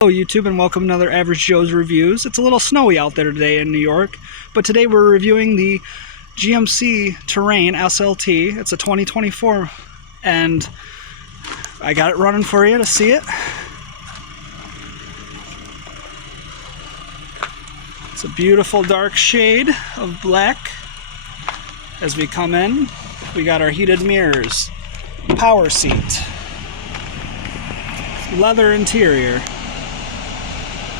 Hello YouTube and welcome to another Average Joe's Reviews. It's a little snowy out there today in New York, but today we're reviewing the GMC Terrain SLT. It's a 2024 and I got it running for you to see it. It's a beautiful dark shade of black. As we come in, we got our heated mirrors, power seat, leather interior,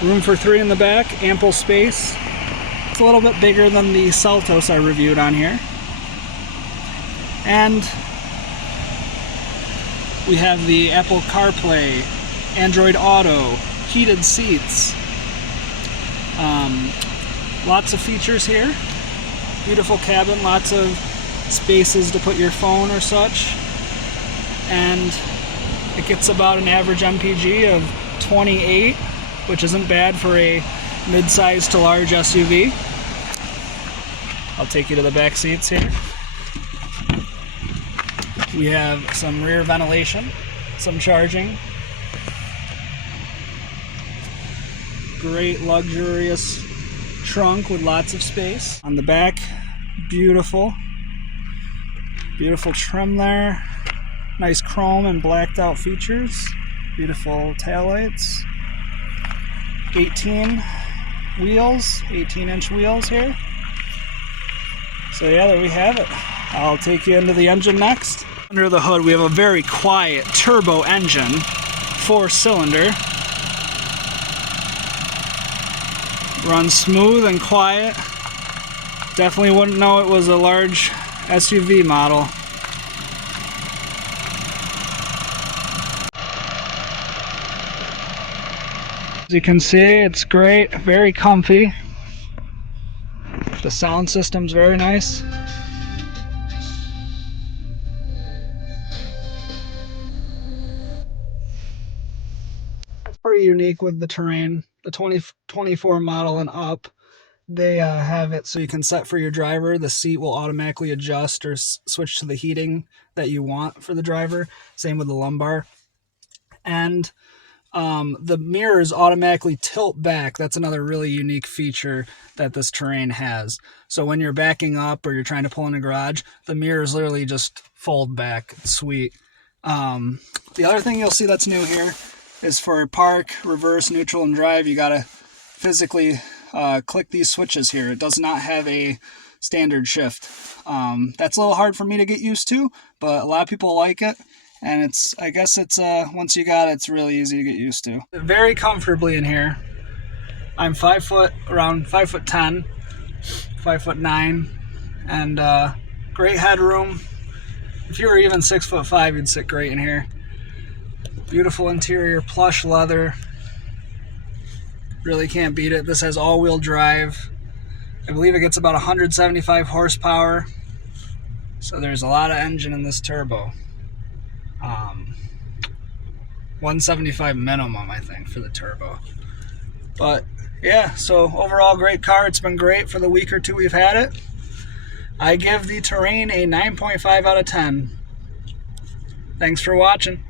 room for three in the back, ample space. It's a little bit bigger than the Seltos I reviewed on here. And we have the Apple CarPlay, Android Auto, heated seats. Lots of features here. Beautiful cabin, lots of spaces to put your phone or such. And it gets about an average MPG of 28, which isn't bad for a mid-size to large SUV. I'll take you to the back seats here. We have some rear ventilation, some charging. Great luxurious trunk with lots of space. On the back, beautiful trim there. Nice chrome and blacked out features. Beautiful taillights. 18-inch wheels here. So yeah, there we have it. I'll take you into the engine next. Under the hood we have a very quiet turbo engine, 4-cylinder. Runs smooth and quiet. Definitely wouldn't know it was a large SUV model. As you can see, it's great, very comfy. The sound system's very nice. It's pretty unique with the Terrain. The 2024 model and up, they have it so you can set for your driver. The seat will automatically adjust or switch to the heating that you want for the driver. Same with the lumbar. And the mirrors automatically tilt back. That's another really unique feature that this Terrain has. So when you're backing up or you're trying to pull in a garage, the mirrors literally just fold back. It's sweet. The other thing you'll see that's new here is for park, reverse, neutral, and drive, you gotta physically click these switches here. It does not have a standard shift. That's a little hard for me to get used to, but a lot of people like it. And I guess it's once you got it, it's really easy to get used to. Very comfortably in here. I'm 5 foot, around 5'10", 5'9", and great headroom. If you were even 6'5", you'd sit great in here. Beautiful interior, plush leather. Really can't beat it. This has all-wheel drive. I believe it gets about 175 horsepower. So there's a lot of engine in this turbo. 175 minimum, I think, for the turbo. But yeah, so overall great car. It's been great for the week or two we've had it. I give the Terrain a 9.5 out of 10. Thanks for watching.